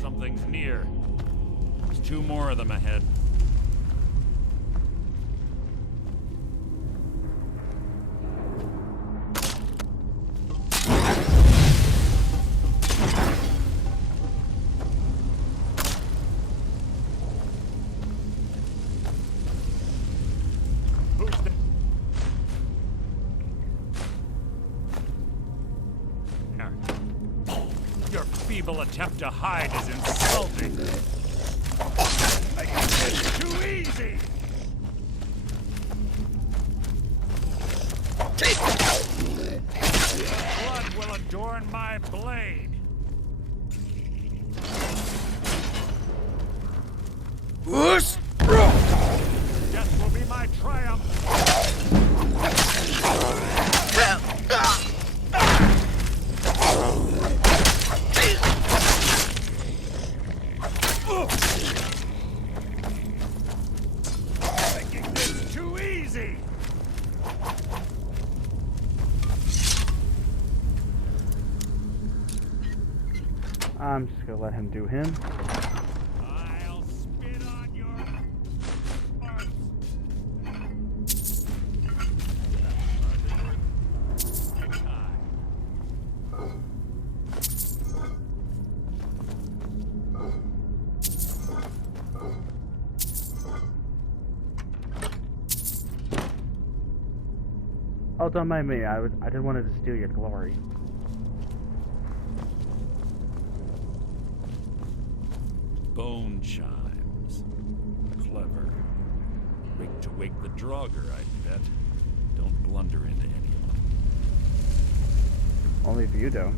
Something's near. There's 2 more of them ahead. Your feeble attempt to hide is insulting. Making this too easy. Blood will adorn my blade. Whoosh! Death will be my triumph. Making this too easy. I'm just gonna let him do him. I'll spit on your farts. Oh, don't mind me. I didn't want to steal your glory. Bone chimes. Clever. Rigged to wake the Draugr, I bet. Don't blunder into any of them. Only if you don't.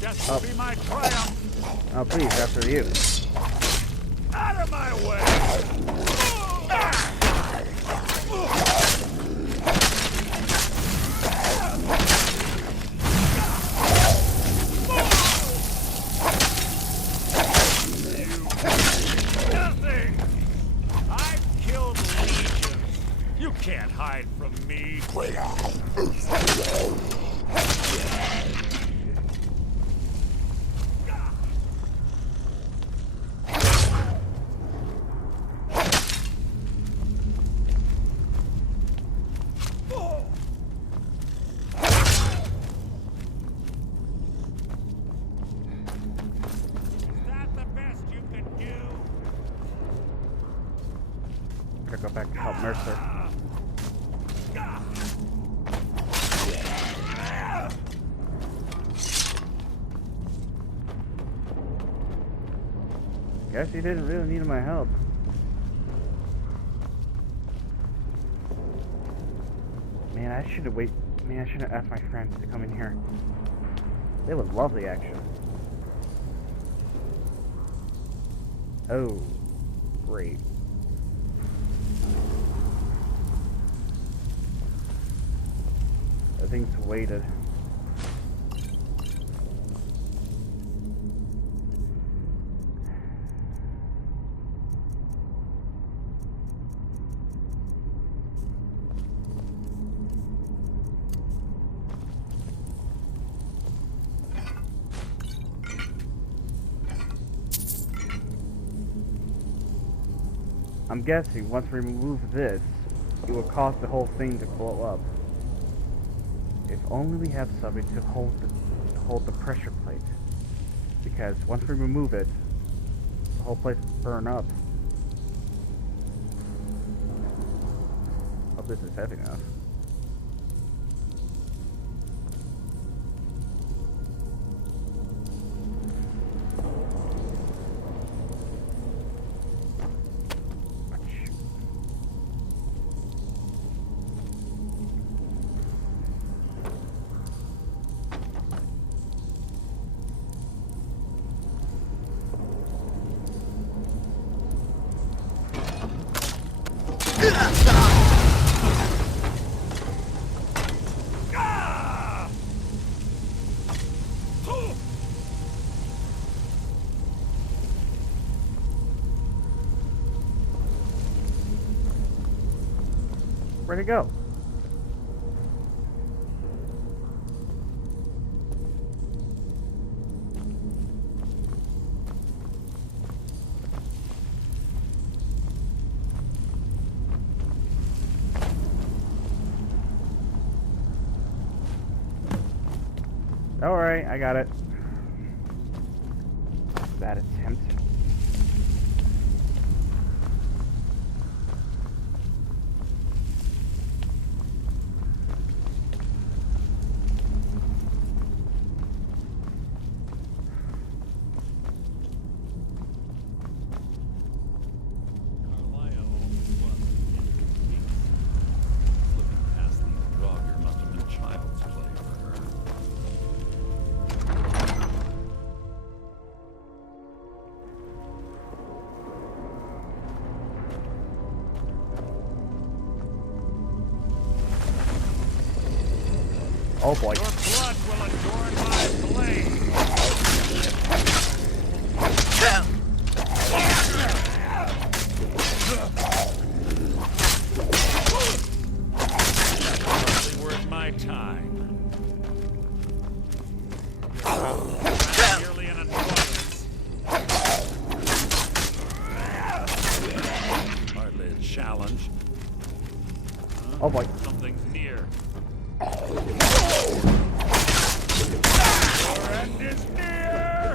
Death will be my triumph. Oh, please, after you. Out of my way! Nothing! I've killed legions. You can't hide from me. Go back to help Mercer. Guess he didn't really need my help. Man, I should have I should have asked my friends to come in here. They would love the action. Oh, great. I think it's weighted. I'm guessing once we remove this, it will cause the whole thing to blow up. If only we have something to hold the pressure plate. Because once we remove it, the whole place will burn up. Hope this is heavy enough. Where'd it go? Alright, I got it. Bad attempt. Karliah only was weeks. Looking past these Draugr must have been child's play for her. Oh boy. Your blood will adorn my blade. Hardly worth my time. Merely an annoyance. Hardly a challenge. Huh? Oh boy. Something's near. Your end is near!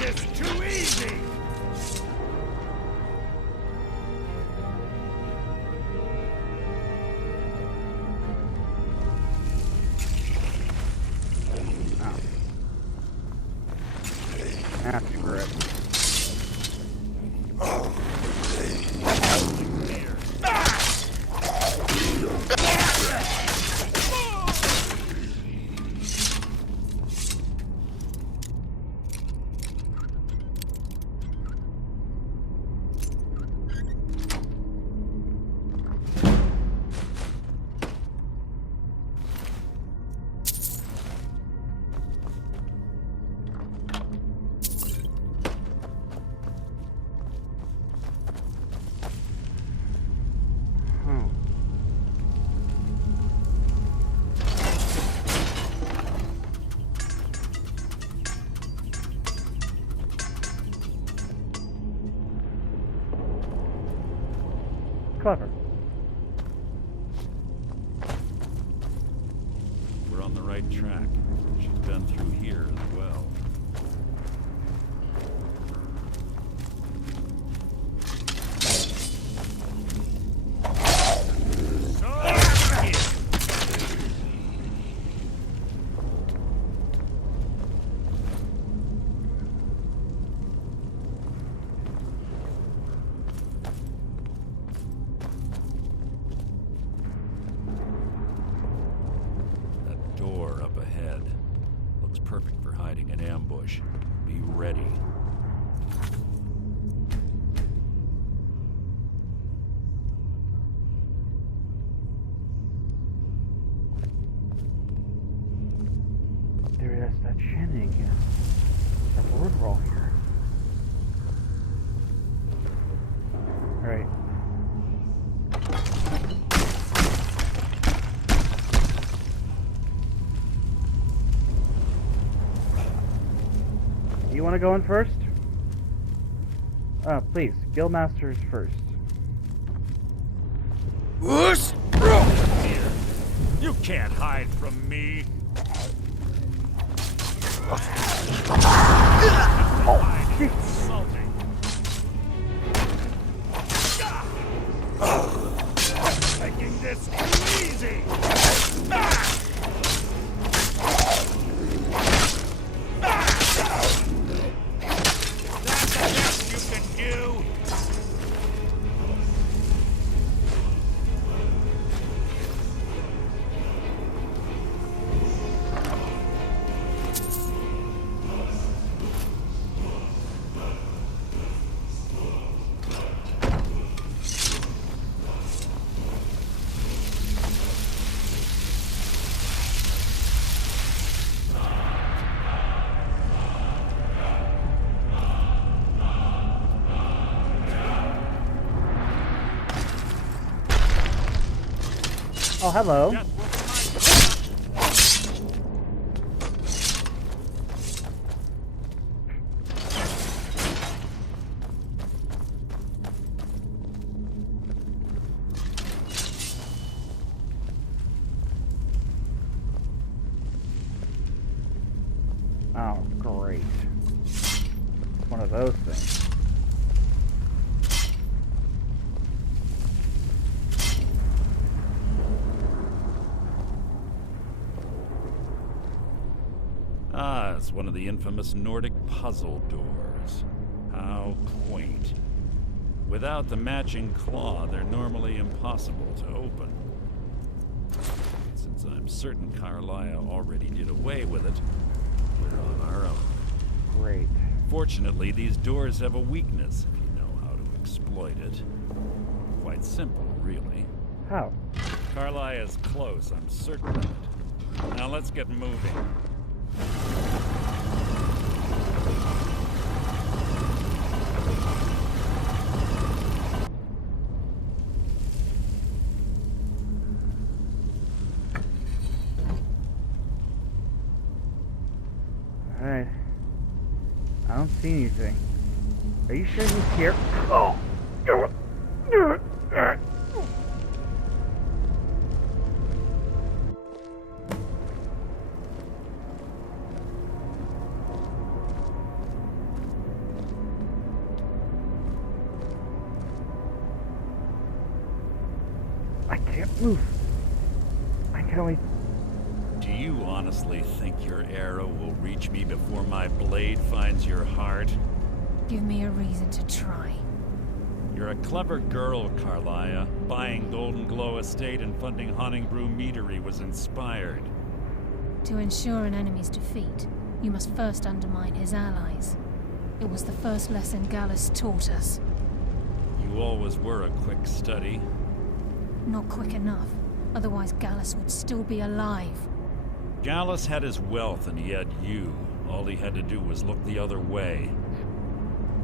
It's too easy! Oh. Ah, screw it. Clever. We're on the right track. She's been through here as well. Door up ahead. Looks perfect for hiding an ambush. Be ready. There is that chanting. There's a word roll here. Alright. You want to go in first? Please, Guildmasters first. Whoosh! Here. You can't hide from me. Oh, shit. Insulting. Making this too easy. That's the best you can do. Oh, hello. Oh, great. One of those things. Ah, it's one of the infamous Nordic puzzle doors. How quaint. Without the matching claw, they're normally impossible to open. Since I'm certain Karliah already did away with it, we're on our own. Great. Fortunately, these doors have a weakness if you know how to exploit it. Quite simple, really. How? Karliah is close, I'm certain of it. Now let's get moving. Alright. I don't see anything. Are you sure he's here? Oh! I can't move. I can only... Do you honestly think your arrow will reach me before my blade finds your heart? Give me a reason to try. You're a clever girl, Karliah. Buying Golden Glow Estate and funding Honningbrew Meadery was inspired. To ensure an enemy's defeat, you must first undermine his allies. It was the first lesson Gallus taught us. You always were a quick study. Not quick enough, otherwise Gallus would still be alive. Gallus had his wealth and he had you. All he had to do was look the other way.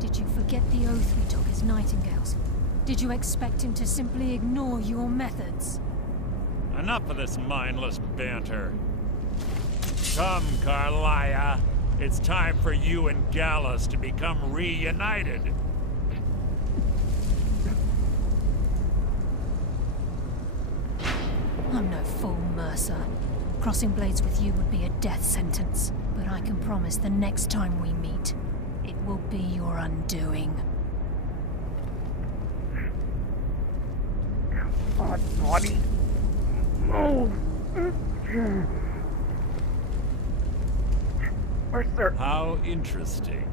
Did you forget the oath we took as nightingales? Did you expect him to simply ignore your methods? Enough of this mindless banter. Come, Karliah. It's time for you and Gallus to become reunited. I'm no fool, Mercer. Crossing blades with you would be a death sentence, but I can promise the next time we meet, it will be your undoing. Come on, buddy. Move. Mercer. How interesting.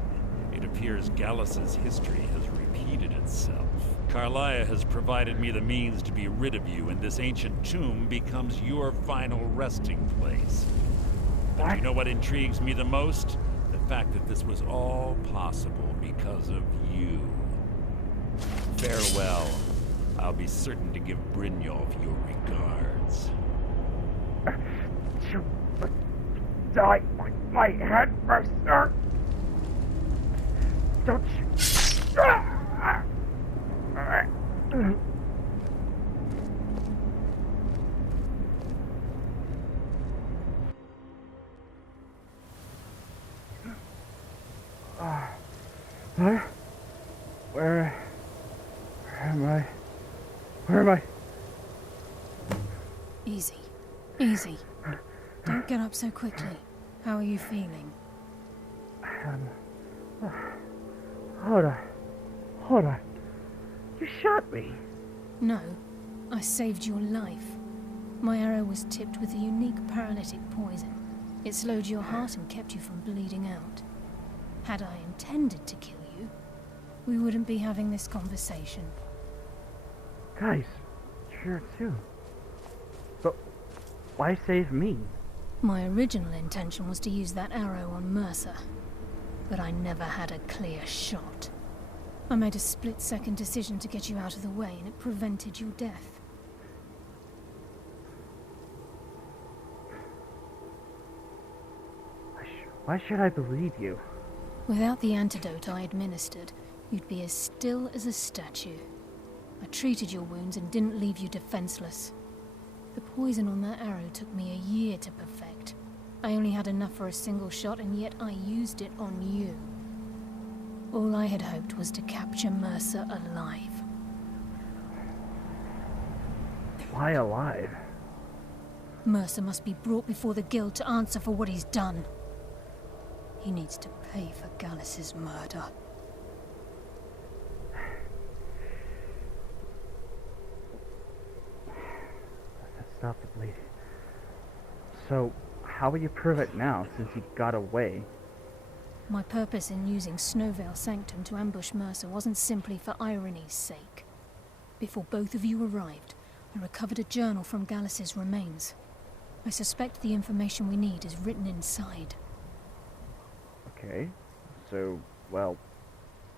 It appears Gallus's history has repeated itself. Karliah has provided me the means to be rid of you, and this ancient tomb becomes your final resting place. But you know what intrigues me the most? The fact that this was all possible because of you. Farewell. I'll be certain to give Brynjolf your regards. You must die by my hand, Mercer. Don't you... Where am I? Where am I? Easy. Easy. Don't get up so quickly. How are you feeling? Hold on. You shot me. No. I saved your life. My arrow was tipped with a unique paralytic poison. It slowed your heart and kept you from bleeding out. Had I intended to kill you, we wouldn't be having this conversation. Guys, you're too. But why save me? My original intention was to use that arrow on Mercer, but I never had a clear shot. I made a split-second decision to get you out of the way, and it prevented your death. Why should I believe you? Without the antidote I administered, you'd be as still as a statue. I treated your wounds and didn't leave you defenseless. The poison on that arrow took me a year to perfect. I only had enough for a single shot, and yet I used it on you. All I had hoped was to capture Mercer alive. Why alive? Mercer must be brought before the guild to answer for what he's done. He needs to pay for Gallus's murder. Let's stop the bleeding. So, how will you prove it now, since he got away? My purpose in using Snowvale Sanctum to ambush Mercer wasn't simply for irony's sake. Before both of you arrived, I recovered a journal from Gallus's remains. I suspect the information we need is written inside. Okay, so, well,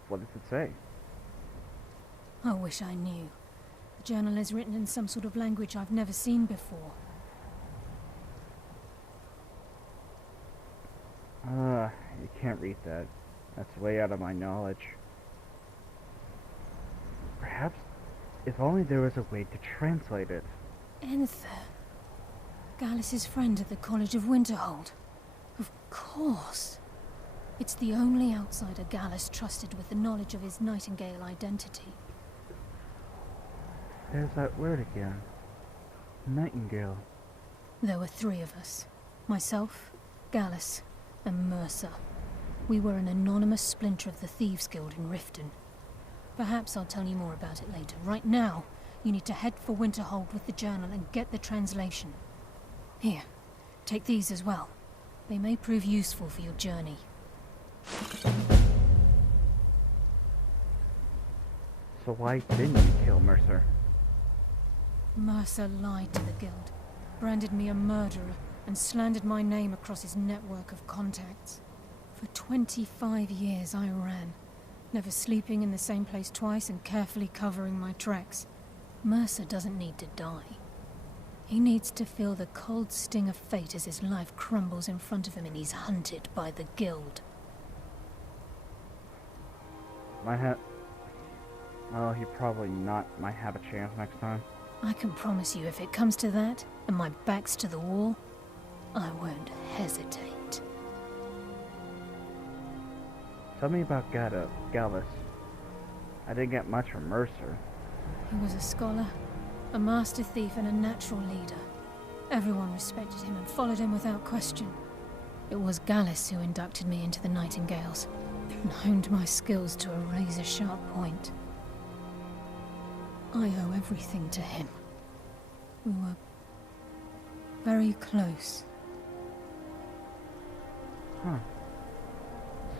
what does it say? I wish I knew. The journal is written in some sort of language I've never seen before. You can't read that. That's way out of my knowledge. Perhaps, if only there was a way to translate it. Enther. Gallus's friend at the College of Winterhold. Of course. It's the only outsider Gallus trusted with the knowledge of his Nightingale identity. There's that word again. Nightingale. There were 3 of us. Myself, Gallus, and Mercer. We were an anonymous splinter of the Thieves' Guild in Riften. Perhaps I'll tell you more about it later. Right now, you need to head for Winterhold with the journal and get the translation. Here, take these as well. They may prove useful for your journey. So why didn't you kill Mercer? Mercer lied to the guild, branded me a murderer, and slandered my name across his network of contacts. For 25 years I ran, never sleeping in the same place twice and carefully covering my tracks. Mercer doesn't need to die. He needs to feel the cold sting of fate as his life crumbles in front of him and he's hunted by the guild. Well, he probably might have a chance next time. I can promise you if it comes to that, and my back's to the wall, I won't hesitate. Tell me about Gallus. I didn't get much from Mercer. He was a scholar, a master thief, and a natural leader. Everyone respected him and followed him without question. It was Gallus who inducted me into the Nightingales, and honed my skills to a razor-sharp point. I owe everything to him. We were very close. Huh.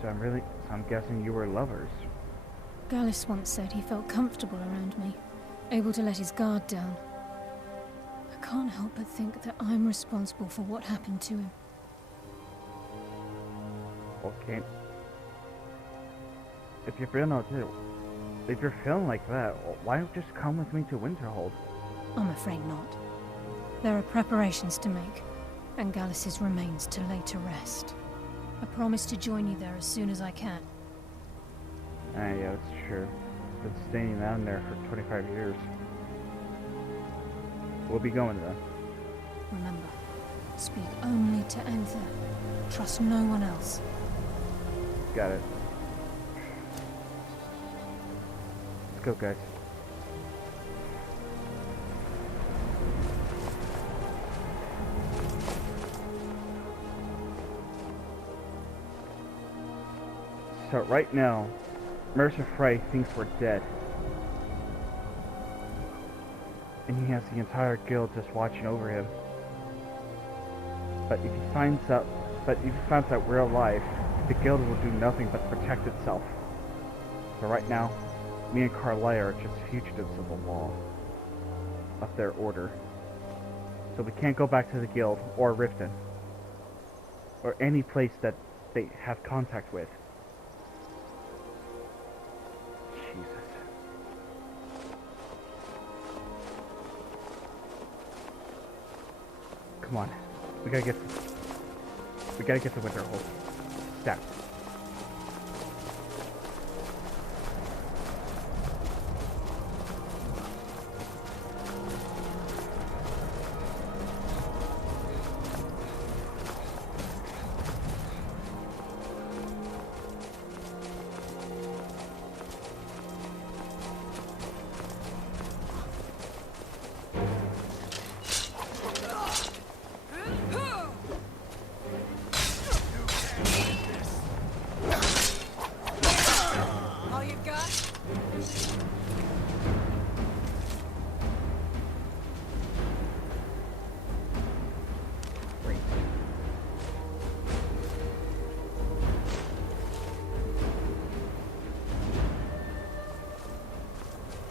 So I'm guessing you were lovers. Gallus once said he felt comfortable around me, able to let his guard down. I can't help but think that I'm responsible for what happened to him. Okay. If you're feeling like that, why don't you just come with me to Winterhold? I'm afraid not. There are preparations to make, and Gallus's remains to lay to rest. I promise to join you there as soon as I can. Yeah, that's true. Been staying down there for 25 years. We'll be going then. Remember, speak only to Enther. Trust no one else. Got it. Let's go, guys. So right now, Mercer Frey thinks we're dead. And he has the entire guild just watching over him. But if he finds out we're alive, the guild will do nothing but protect itself. So right now, me and Karliah are just fugitives of the law, of their order. So we can't go back to the guild or Riften, or any place that they have contact with. Jesus. Come on, we gotta get to Winterhold. Stat.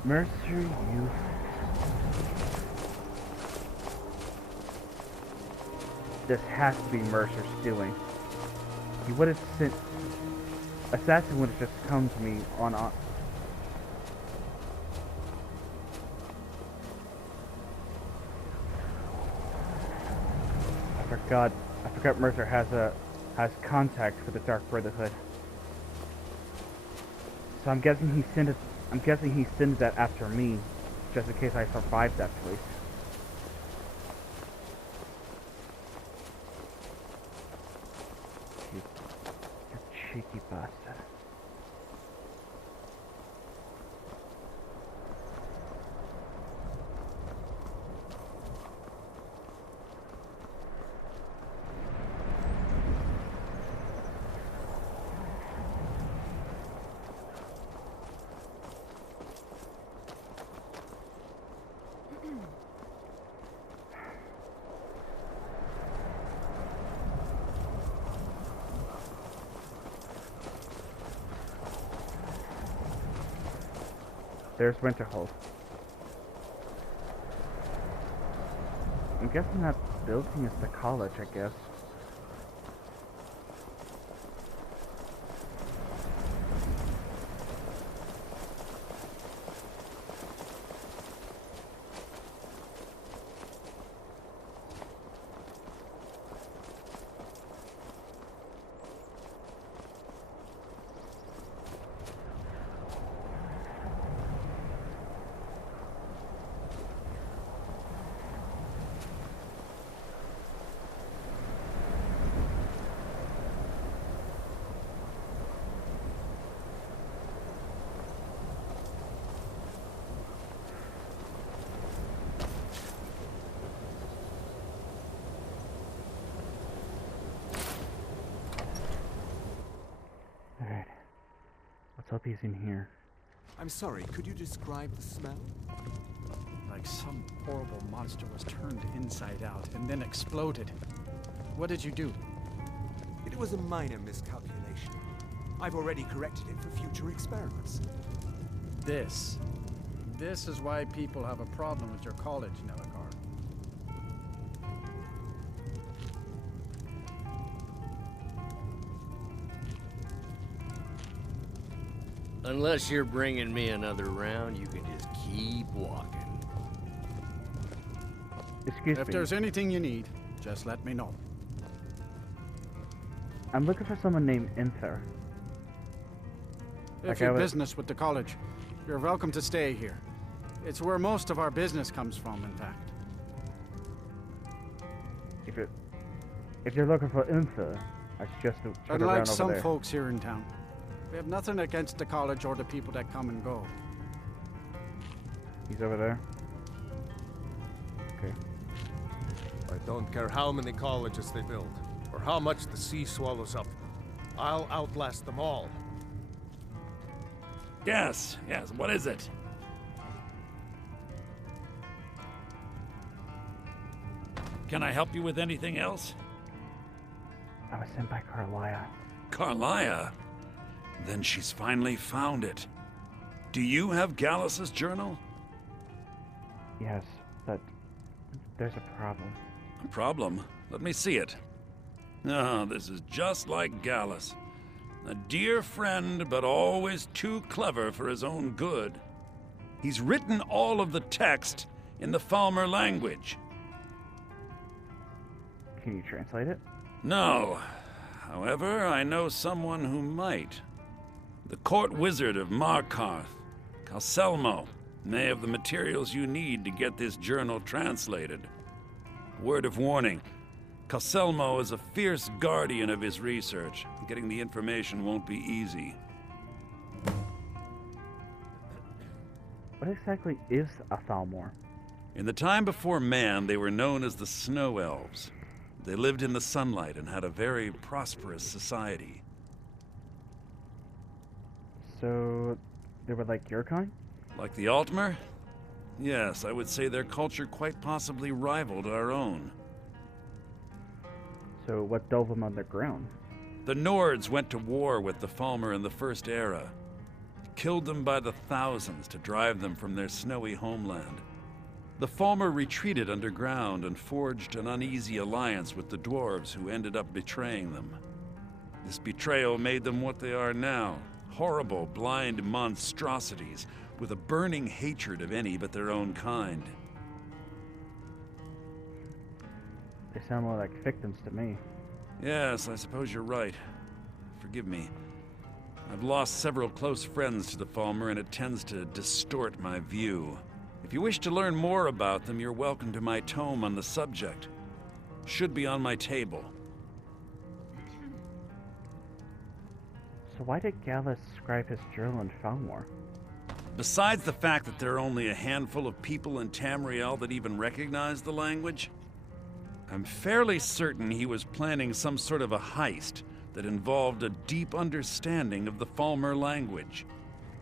Mercer, you... This has to be Mercer's doing. He would have sent... Assassin would have just come to me on... I forgot Mercer has contact for the Dark Brotherhood. So I'm guessing he sent that after me, just in case I survived that place. You cheeky bastard. There's Winterhold. I'm guessing that building is the college, I guess. Hope he's in here. I'm sorry, could you describe the smell? Like some horrible monster was turned inside out and then exploded. What did you do? It was a minor miscalculation. I've already corrected it for future experiments. This is why people have a problem with your college, Nelligar. Unless you're bringing me another round, you can just keep walking. Excuse me. If there's anything you need, just let me know. I'm looking for someone named Inther. If you have business with the college, you're welcome to stay here. It's where most of our business comes from, in fact. If you're looking for Inther, I suggest to turn around over there. Unlike some folks here in town, we have nothing against the college or the people that come and go. He's over there. Okay. I don't care how many colleges they build, or how much the sea swallows up. I'll outlast them all. Yes, what is it? Can I help you with anything else? I was sent by Karliah. Karliah? Then she's finally found it. Do you have Gallus's journal? Yes, but there's a problem. A problem? Let me see it. Oh, this is just like Gallus. A dear friend, but always too clever for his own good. He's written all of the text in the Falmer language. Can you translate it? No. However, I know someone who might. The court wizard of Markarth, Calselmo, may have the materials you need to get this journal translated. Word of warning, Calselmo is a fierce guardian of his research. Getting the information won't be easy. What exactly is a Thalmor? In the time before man, they were known as the Snow Elves. They lived in the sunlight and had a very prosperous society. So, they were like your kind? Like the Altmer? Yes, I would say their culture quite possibly rivaled our own. So what dove them underground? The Nords went to war with the Falmer in the First Era. killed them by the thousands to drive them from their snowy homeland. The Falmer retreated underground and forged an uneasy alliance with the dwarves who ended up betraying them. This betrayal made them what they are now, horrible, blind monstrosities with a burning hatred of any but their own kind. They sound more like victims to me. Yes, I suppose you're right. Forgive me. I've lost several close friends to the Falmer, and it tends to distort my view. If you wish to learn more about them, you're welcome to my tome on the subject. Should be on my table. So why did Gallus scribe his journal in Falmor? Besides the fact that there are only a handful of people in Tamriel that even recognize the language, I'm fairly certain he was planning some sort of a heist that involved a deep understanding of the Falmer language.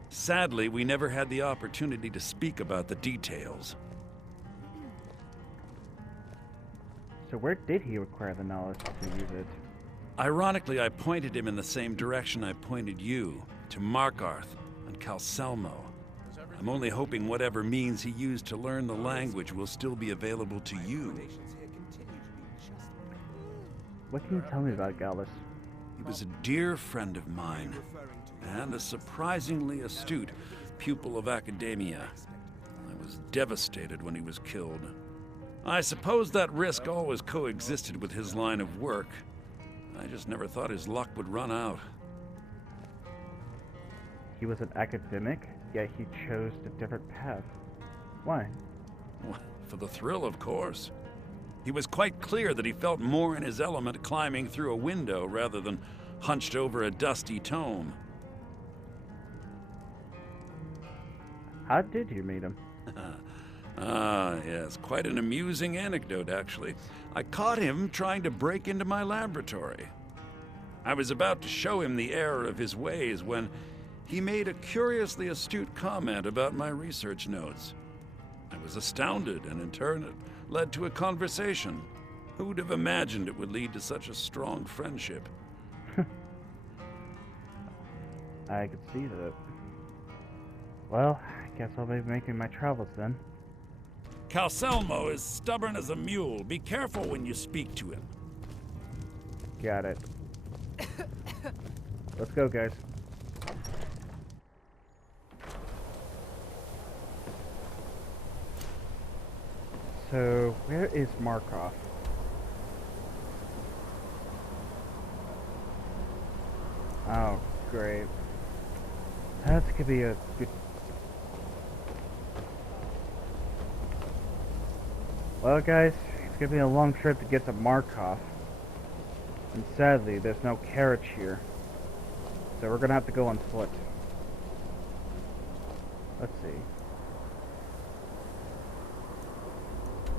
Sadly, we never had the opportunity to speak about the details. So where did he acquire the knowledge to use it? Ironically, I pointed him in the same direction I pointed you, to Markarth and Calcelmo. I'm only hoping whatever means he used to learn the language will still be available to you. What can you tell me about Gallus? He was a dear friend of mine, and a surprisingly astute pupil of academia. I was devastated when he was killed. I suppose that risk always coexisted with his line of work. I just never thought his luck would run out. He was an academic, yet he chose a different path. Why? For the thrill, of course. He was quite clear that he felt more in his element climbing through a window rather than hunched over a dusty tome. How did you meet him? Yes, quite an amusing anecdote, actually. I caught him trying to break into my laboratory. I was about to show him the error of his ways when he made a curiously astute comment about my research notes. I was astounded, and in turn it led to a conversation. Who would have imagined it would lead to such a strong friendship? I could see that. Well, I guess I'll be making my travels then. Calcelmo is stubborn as a mule. Be careful when you speak to him. Got it. Let's go, guys. So, where is Markov? Oh, great. That's gonna be a good... Well, guys, it's gonna be a long trip to get to Markov. And sadly, there's no carriage here. So we're gonna have to go on foot. Let's see.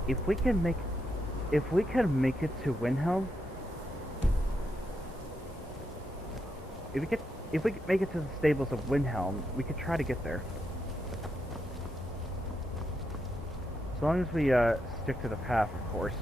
If we can make it to Windhelm, if we could make it to the stables of Windhelm, we could try to get there. As long as we stick to the path, of course.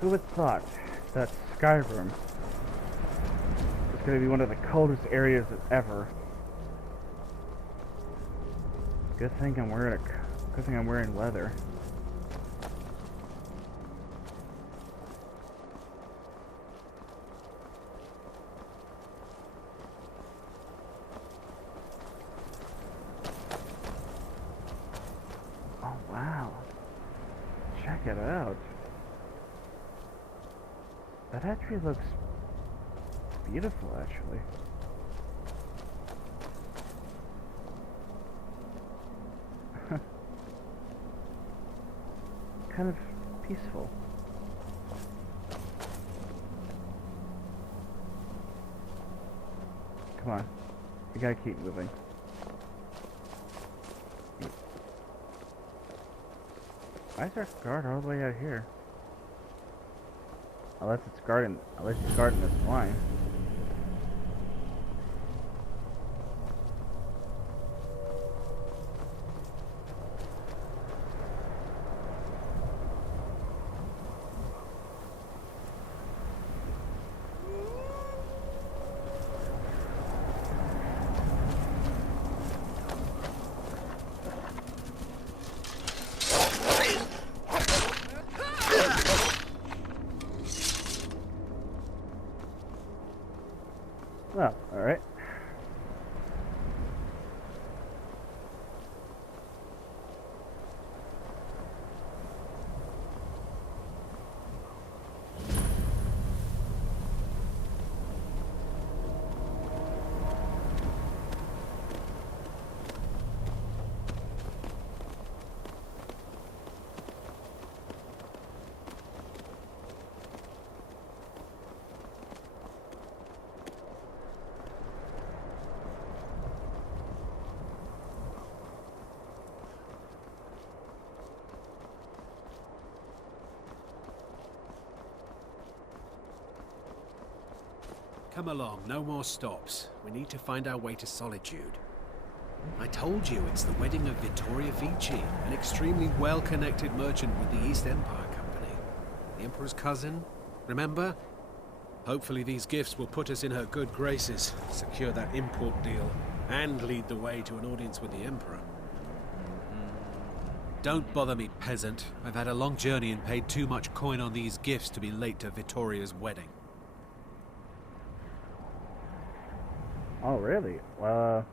Who would thought that Skyrim is going to be one of the coldest areas ever? Good thing I'm wearing leather. Oh wow. Check it out. That actually looks beautiful, actually. Kind of peaceful. Come on. We gotta keep moving. Why is our guard all the way out here? Unless it's guarding this line. Oh, alright. Come along, no more stops. We need to find our way to Solitude. I told you it's the wedding of Vittoria Vici, an extremely well-connected merchant with the East Empire Company. The Emperor's cousin, remember? Hopefully these gifts will put us in her good graces, secure that import deal, and lead the way to an audience with the Emperor. Don't bother me, peasant. I've had a long journey and paid too much coin on these gifts to be late to Vittoria's wedding. Oh, really? Well,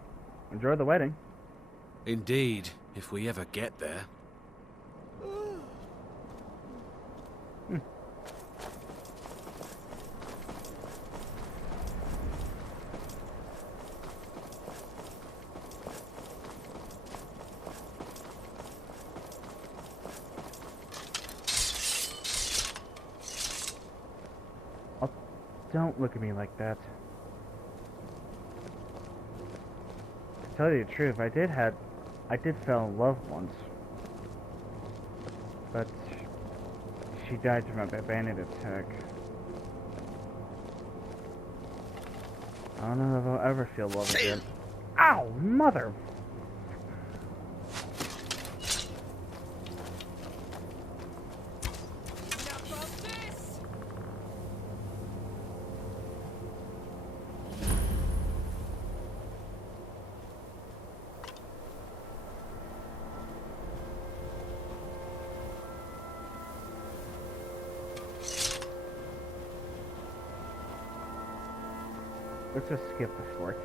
enjoy the wedding. Indeed, if we ever get there. Oh, don't look at me like that. To tell you the truth, I did fall in love once, but she died from a bandit attack. I don't know if I'll ever feel love again. Ow, mother! Let's just skip the fort.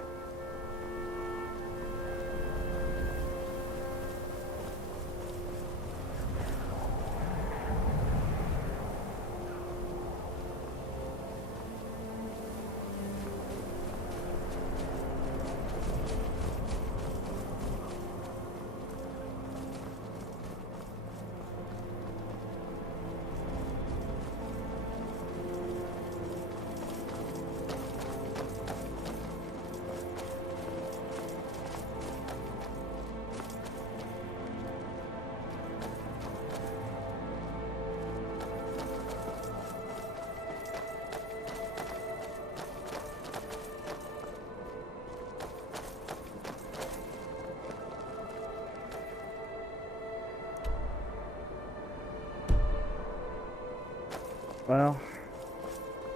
Well,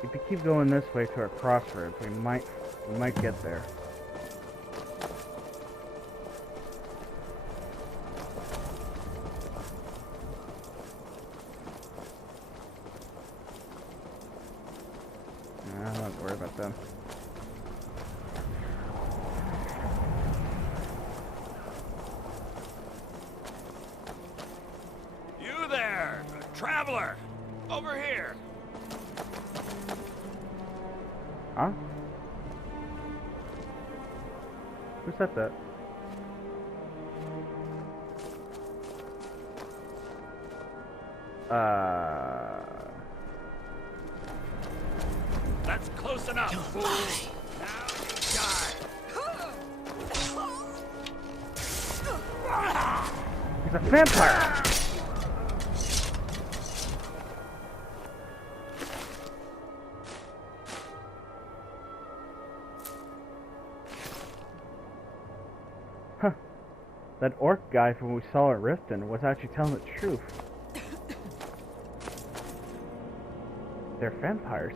if we keep going this way to our crossroads, we might get there. Nah, I'm not worried about them. You there, traveler! Over here! Huh? said that. That's close enough, fool. Now you die. He's a vampire! Huh. That orc guy from we saw at Riften was actually telling the truth. They're vampires.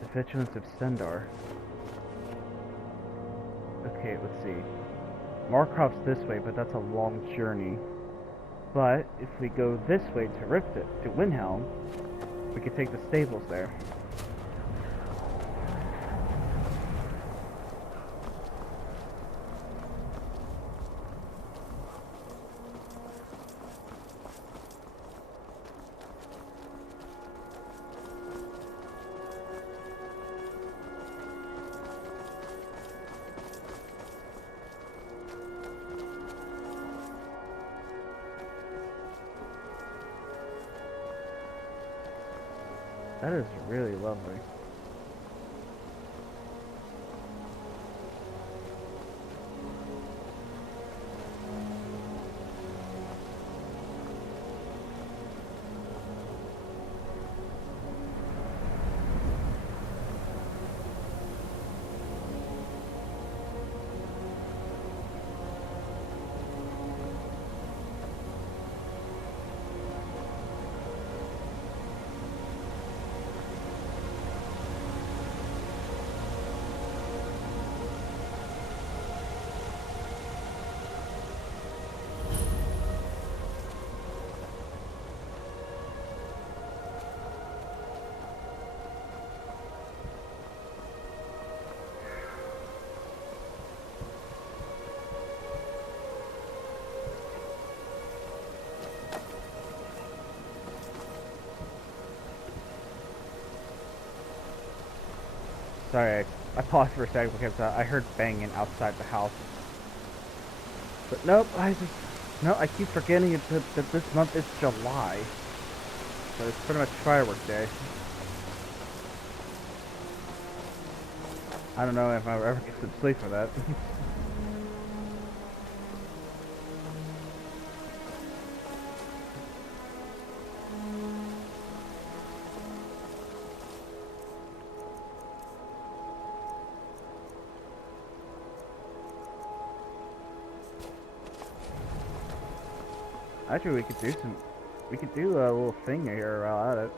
The vigilance of Sendar. Okay, let's see. Markov's this way, but that's a long journey. But if we go this way to to Windhelm, we could take the stables there. That is really lovely. Sorry, I paused for a second because I heard banging outside the house. But nope, I keep forgetting that this month is July. So it's pretty much firework day. I don't know if I'll ever get some sleep for that. Actually, we could do a little thing here while at it.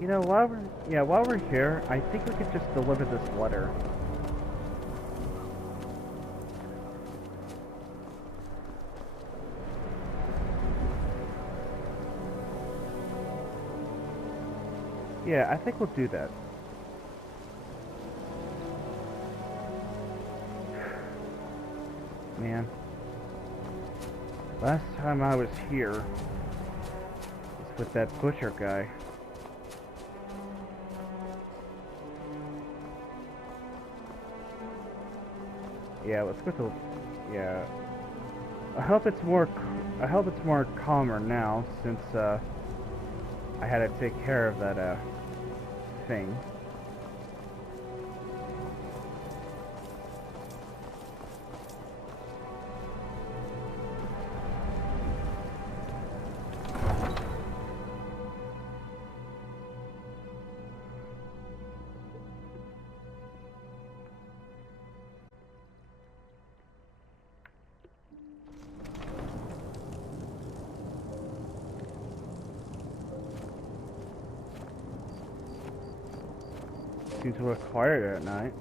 You know, while we're here, I think we could just deliver this letter. Yeah, I think we'll do that. Man. Last time I was here was with that butcher guy. Yeah, let's go to. Yeah, I hope it's more calmer now since I had to take care of that thing. Seems to look quieter at night.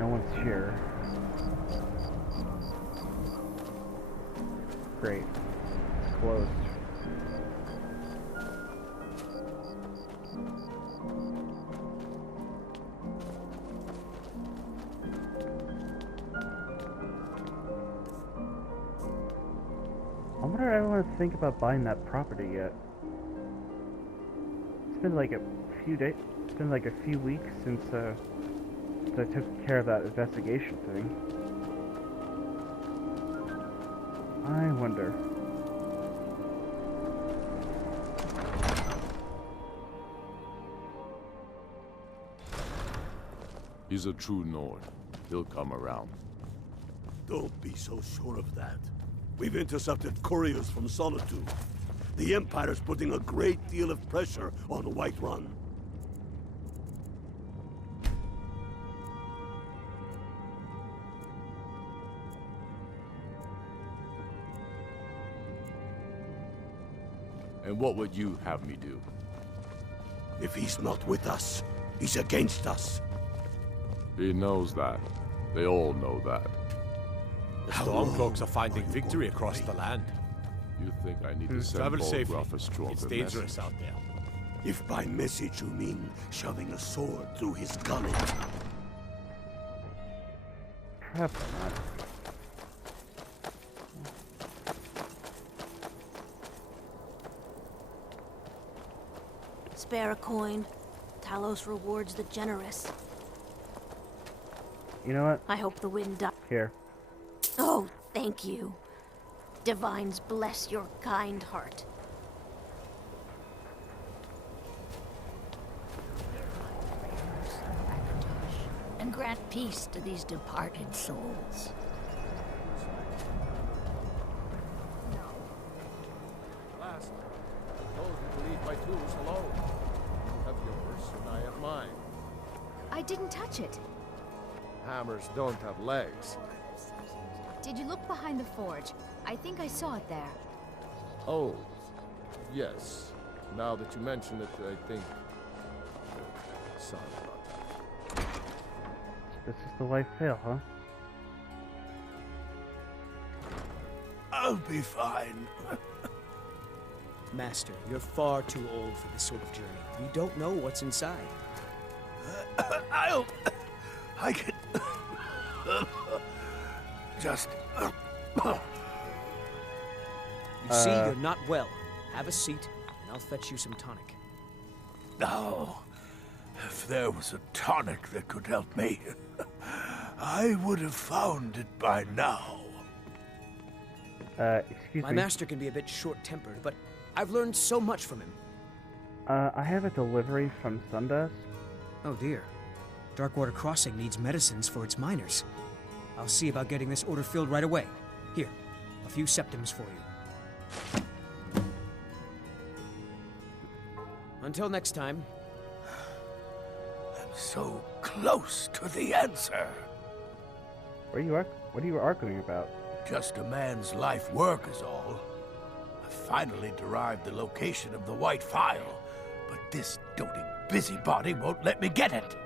No one's here. Great. It's closed. I wonder if I want to think about buying that property yet. It's been like a few days. It's been like a few weeks since I took care of that investigation thing. I wonder. He's a true Nord. He'll come around. Don't be so sure of that. We've intercepted couriers from Solitude. The Empire's putting a great deal of pressure on Whiterun. And what would you have me do? If he's not with us, he's against us. He knows that. They all know that. The Stormcloaks are finding victory across the land. You think I need to send Travel safely. Bolgraf It's dangerous out there. If by message you mean shoving a sword through his gullet. Perhaps not. Spare a coin. Talos rewards the generous. You know what? I hope the wind dies. Here. Oh, thank you. Divines bless your kind heart. And grant peace to these departed souls. Last, I told you to leave my tools alone. You have yours, and I have mine. I didn't touch it. Hammers don't have legs. Did you look behind the forge? I think I saw it there. Oh, yes. Now that you mention it, I think... Sorry about that. This is the life fail, huh? I'll be fine. Master, you're far too old for this sort of journey. We don't know what's inside. I can... just... You see, you're not well. Have a seat, and I'll fetch you some tonic. Now, if there was a tonic that could help me, I would have found it by now. Excuse My me. master can be a bit short-tempered, but I've learned so much from him. I have a delivery from Sundas. Oh dear. Darkwater Crossing needs medicines for its miners. I'll see about getting this order filled right away. Here, a few septims for you. Until next time. I'm so close to the answer. What are you arguing about? Just a man's life work is all. I finally derived the location of the White Phial, but this doting busybody won't let me get it.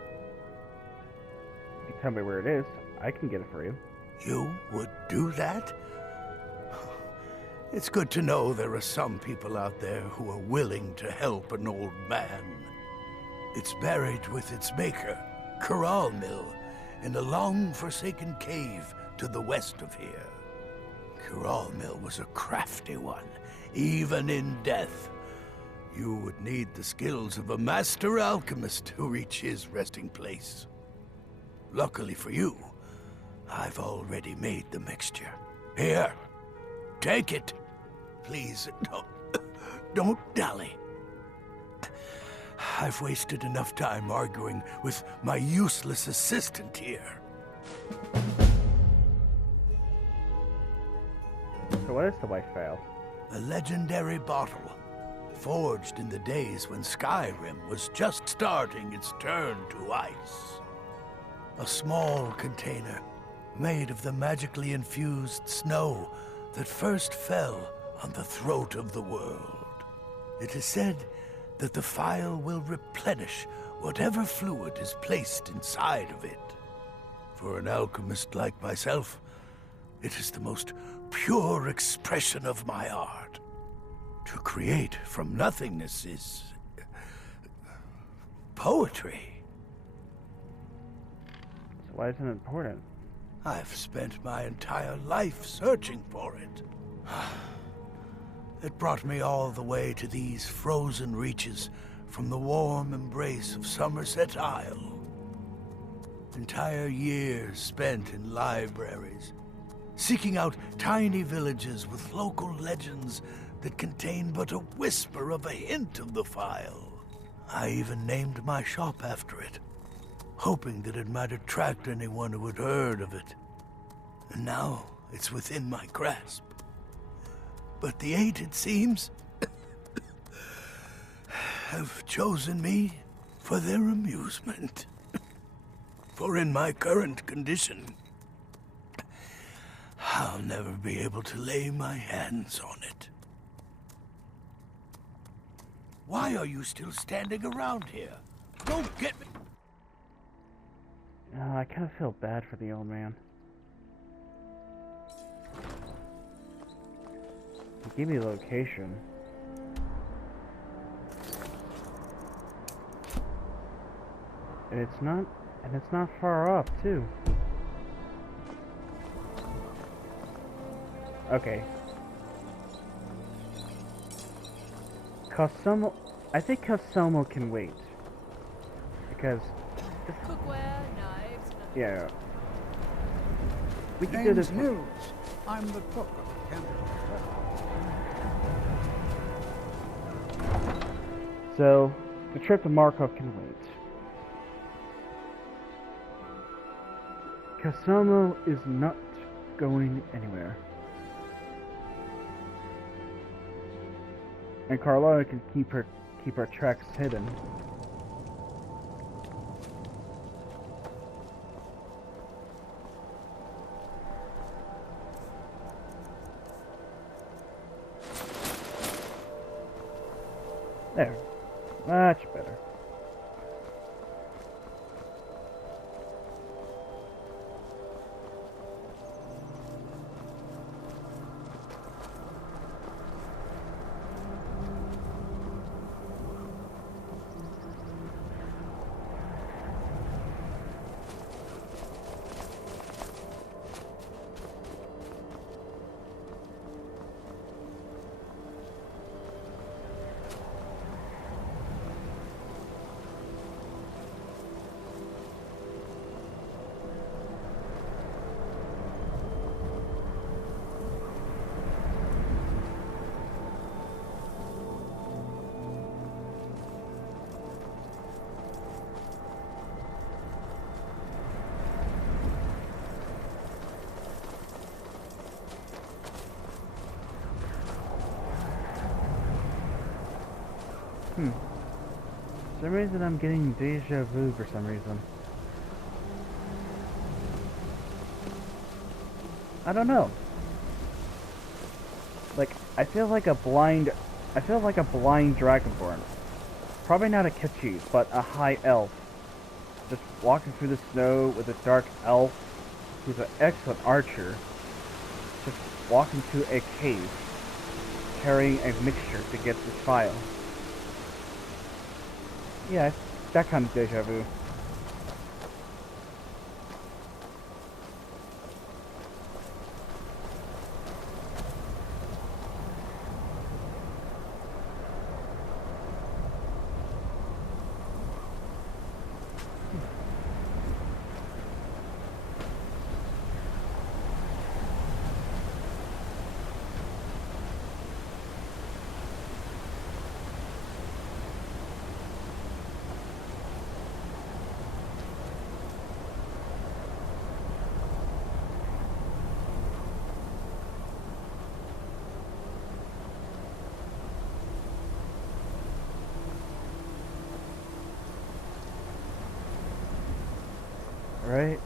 You tell me where it is, I can get it for you. You would do that? It's good to know there are some people out there who are willing to help an old man. It's buried with its maker, Karliah, in a long-forsaken cave to the west of here. Karliah was a crafty one, even in death. You would need the skills of a master alchemist to reach his resting place. Luckily for you, I've already made the mixture. Here, take it. Please, don't dally. I've wasted enough time arguing with my useless assistant here. So what is the White Phial? A legendary bottle, forged in the days when Skyrim was just starting its turn to ice. A small container made of the magically infused snow that first fell on the throat of the world. It is said that the phial will replenish whatever fluid is placed inside of it. For an alchemist like myself, it is the most pure expression of my art. To create from nothingness is poetry. So why isn't it important? I've spent my entire life searching for it. It brought me all the way to these frozen reaches from the warm embrace of Somerset Isle. Entire years spent in libraries, seeking out tiny villages with local legends that contain but a whisper of a hint of the phial. I even named my shop after it, hoping that it might attract anyone who had heard of it. And now it's within my grasp. But the Eight, it seems, have chosen me for their amusement. For in my current condition, I'll never be able to lay my hands on it. Why are you still standing around here? Don't get me! I kind of feel bad for the old man. He gave me the location. And it's not far off, too. Okay. Costello, I think Costello can wait. Because... Cookware, knives... Yeah. We can do this one. I'm the cook of the camp. So, the trip to Markov can wait. Costello is not going anywhere. And Karliah can keep her tracks hidden. There. Much better. For some reason I'm getting deja vu for some reason. I don't know. Like, I feel like a blind Dragonborn. Probably not a Khajiit, but a high elf. Just walking through the snow with a dark elf who's an excellent archer. Just walking to a cave, carrying a mixture to get this file. Yeah, that kind of deja vu. Alright,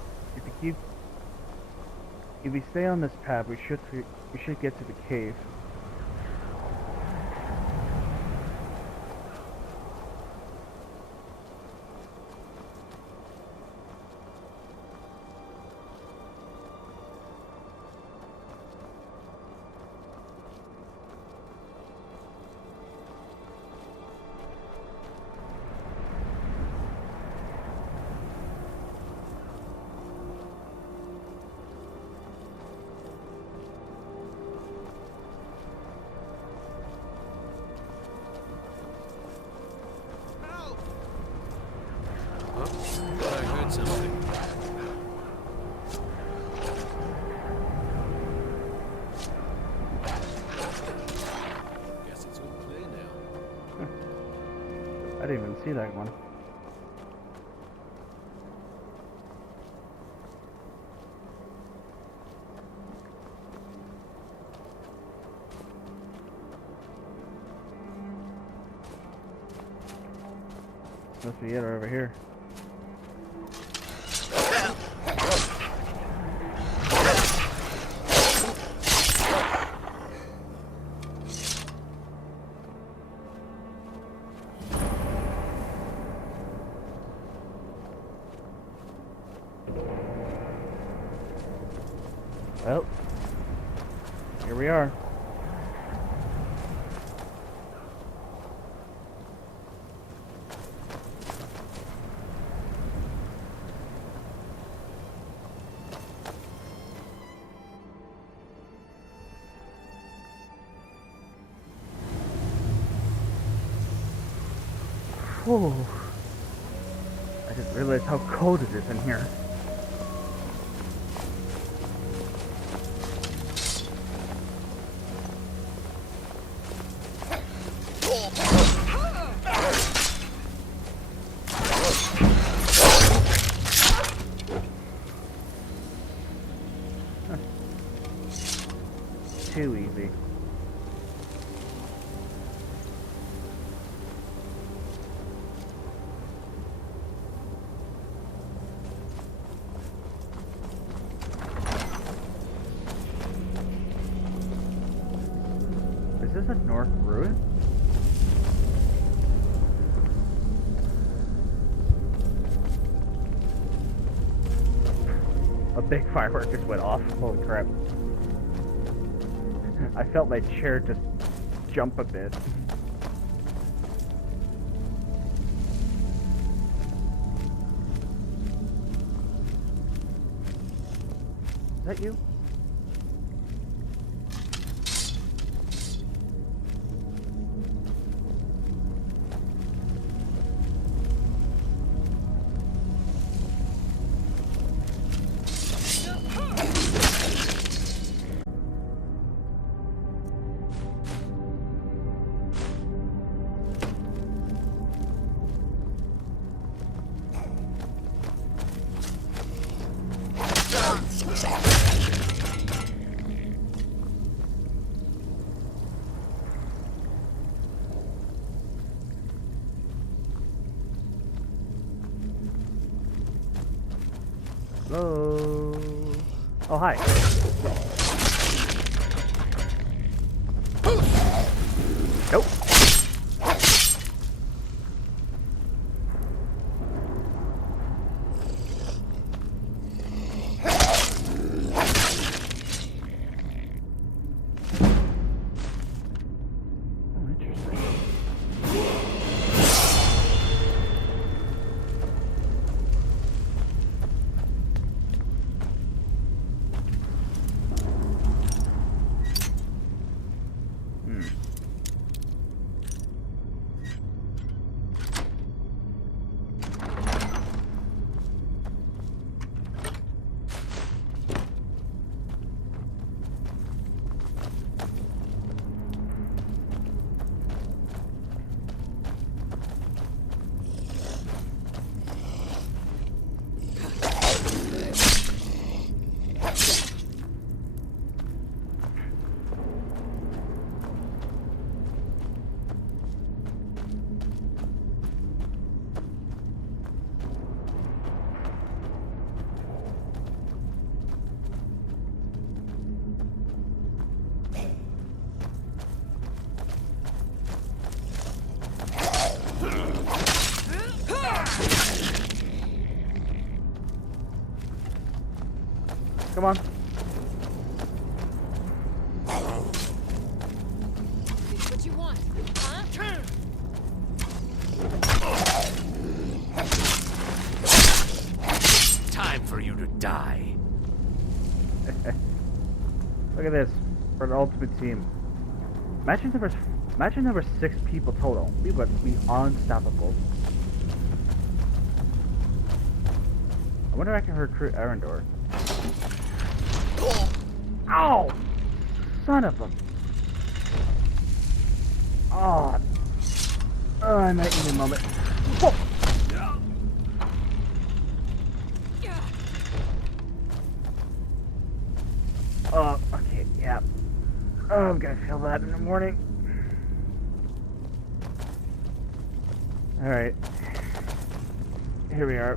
if we stay on this path, we should get to the cave. I heard something. Guess it's all clear now. I didn't even see that one. Must be it over here. Well, here we are. Whew. I didn't realize how cold it is in here. Too easy. Is this a north ruin? A big firework just went off. Holy crap. I felt my chair just jump a bit. Is that you? Hello? Oh, hi. Nope. Come on. It's what you want, huh? Turn! Time for you to die. Look at this. For the ultimate team. Imagine there were 6 people total. We would be unstoppable. I wonder if I can recruit Arendor. Ow! Son of a... Oh. I might need a moment. Whoa. Okay, yeah. Oh, I'm gonna feel that in the morning. Alright. Here we are.